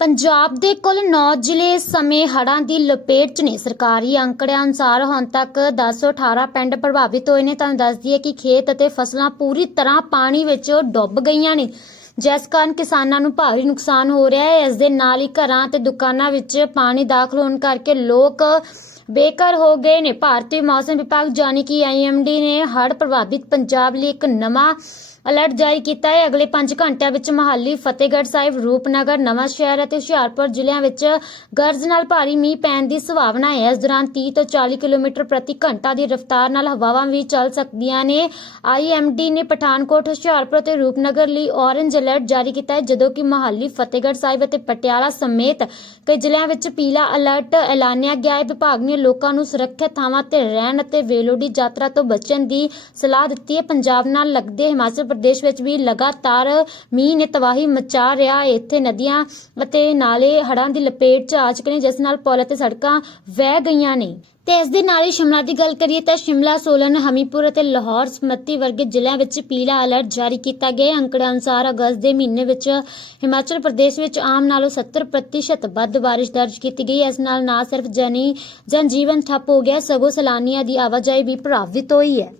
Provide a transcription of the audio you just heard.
ਪੰਜਾਬ ਦੇ ਕੁੱਲ 9 ਜ਼ਿਲ੍ਹੇ ਇਸ ਸਮੇਂ ਹੜ੍ਹਾਂ ਦੀ ਲਪੇਟ 'ਚ ਨੇ। ਸਰਕਾਰੀ ਅੰਕੜਿਆਂ ਅਨੁਸਾਰ ਹੁਣ ਤੱਕ 1018 ਪਿੰਡ ਪ੍ਰਭਾਵਿਤ ਹੋਏ ਨੇ। ਤੁਹਾਨੂੰ ਦੱਸ ਦਈਏ ਕਿ ਖੇਤ ਅਤੇ ਫਸਲਾਂ ਪੂਰੀ ਤਰ੍ਹਾਂ ਪਾਣੀ ਵਿੱਚ ਡੁੱਬ ਗਈਆਂ ਨੇ। ਜਿਸ ਕਾਰਨ ਕਿਸਾਨਾਂ ਨੂੰ ਭਾਰੀ ਨੁਕਸਾਨ ਹੋ ਰਿਹਾ ਹੈ। ਇਸ ਦੇ ਨਾਲ ਹੀ ਘਰਾਂ ਤੇ ਦੁਕਾਨਾਂ ਵਿੱਚ ਪਾਣੀ ਦਾਖਲ ਹੋਣ ਕਰਕੇ ਲੋਕ ਬੇਘਰ ਹੋ ਗਏ ਨੇ। ਭਾਰਤੀ ਮੌਸਮ ਵਿਭਾਗ ਜਾਣੀ ਕਿ ਆਈਐਮਡੀ ਨੇ ਹੜ੍ਹ ਪ੍ਰਭਾਵਿਤ ਪੰਜਾਬ ਲਈ ਇੱਕ ਨਵਾਂ ਅਲਰਟ ਜਾਰੀ ਕੀਤਾ ਹੈ। ਅਗਲੇ 5 ਘੰਟਿਆਂ ਵਿੱਚ ਮਹਾਲੀ, ਫਤਿਹਗੜ੍ਹ ਸਾਹਿਬ, ਰੂਪਨਗਰ, ਨਵਾਂ ਸ਼ਹਿਰ ਅਤੇ ਹੁਸ਼ਿਆਰਪੁਰ ਜ਼ਿਲ੍ਹਿਆਂ ਵਿੱਚ ਗਰਜ ਨਾਲ ਭਾਰੀ ਮੀਂਹ ਪੈਣ ਦੀ ਸੰਭਾਵਨਾ ਹੈ। ਇਸ ਦੌਰਾਨ 30 ਤੋਂ 40 ਕਿਲੋਮੀਟਰ ਪ੍ਰਤੀ ਘੰਟਾ ਦੀ ਰਫ਼ਤਾਰ ਨਾਲ ਹਵਾਵਾਂ ਵੀ ਚੱਲ ਸਕਦੀਆਂ ਨੇ। ਆਈਐਮਡੀ ਨੇ ਪਠਾਨਕੋਟ, ਹੁਸ਼ਿਆਰਪੁਰ ਅਤੇ ਰੂਪਨਗਰ ਲਈ ਔਰੇਂਜ ਅਲਰਟ ਜਾਰੀ ਕੀਤਾ ਹੈ, ਜਦੋਂ ਕਿ ਮਹਾਲੀ, ਫਤਿਹਗੜ੍ਹ ਸਾਹਿਬ ਅਤੇ ਪਟਿਆਲਾ ਸਮੇਤ ਕਈ ਜ਼ਿਲ੍ਹਿਆਂ ਵਿੱਚ ਪੀਲਾ ਅਲਰਟ ਐਲਾਨਿਆ ਗਿਆ ਹੈ। ਵਿਭਾਗ ਨੇ ਲੋਕਾਂ ਨੂੰ ਸੁਰੱਖਿਅਤ ਥਾਵਾਂ ਤੇ ਰਹਿਣ ਅਤੇ ਵੇਲੋਡੀ ਯਾਤਰਾ ਤੋਂ ਬਚਣ ਦੀ ਸਲਾਹ ਦਿੱਤੀ ਹੈ। ਪੰਜਾਬ ਨਾਲ ਲੱਗਦੇ ਹਿਮਾਚਲ ਪ੍ਰਦੇਸ਼ ਵਿੱਚ ਵੀ ਲਗਾਤਾਰ ਮੀਂਹ ਨੇ ਤਬਾਹੀ ਮਚਾ ਰਿਹਾ ਹੈ। ਇੱਥੇ ਨਦੀਆਂ ਅਤੇ ਨਾਲੇ ਹੜ੍ਹਾਂ ਦੀ ਲਪੇਟ 'ਚ ਆ ਚੁੱਕੇ ਨੇ, ਜਿਸ ਨਾਲ ਪੁਲ ਅਤੇ ਸੜਕਾਂ ਵਹਿ ਗਈਆਂ ਨੇ। ਤੇ ਇਸ ਦੇ ਨਾਲ ਹੀ ਸ਼ਿਮਲਾ ਦੀ ਗੱਲ ਕਰੀਏ ਤਾਂ ਸ਼ਿਮਲਾ, ਸੋਲਨ, ਹਮੀਪੁਰ ਅਤੇ ਲਾਹੌਰ ਸਮੱਤੀ ਵਰਗੇ ਜ਼ਿਲ੍ਹਿਆਂ ਵਿੱਚ ਪੀਲਾ ਅਲਰਟ ਜਾਰੀ ਕੀਤਾ ਗਿਆ ਹੈ। ਅੰਕੜਿਆਂ ਅਨੁਸਾਰ ਅਗਸਤ ਦੇ ਮਹੀਨੇ ਵਿੱਚ ਹਿਮਾਚਲ ਪ੍ਰਦੇਸ਼ ਵਿੱਚ ਆਮ ਨਾਲੋਂ 70% ਵੱਧ ਬਾਰਿਸ਼ ਦਰਜ ਕੀਤੀ ਗਈ। ਇਸ ਨਾਲ ਨਾ ਸਿਰਫ ਜਨੀ ਜਨਜੀਵਨ ਠੱਪ ਹੋ ਗਿਆ, ਸਗੋਂ ਸੈਲਾਨੀਆਂ ਦੀ ਆਵਾਜਾਈ ਵੀ ਪ੍ਰਭਾਵਿਤ ਹੋਈ ਹੈ।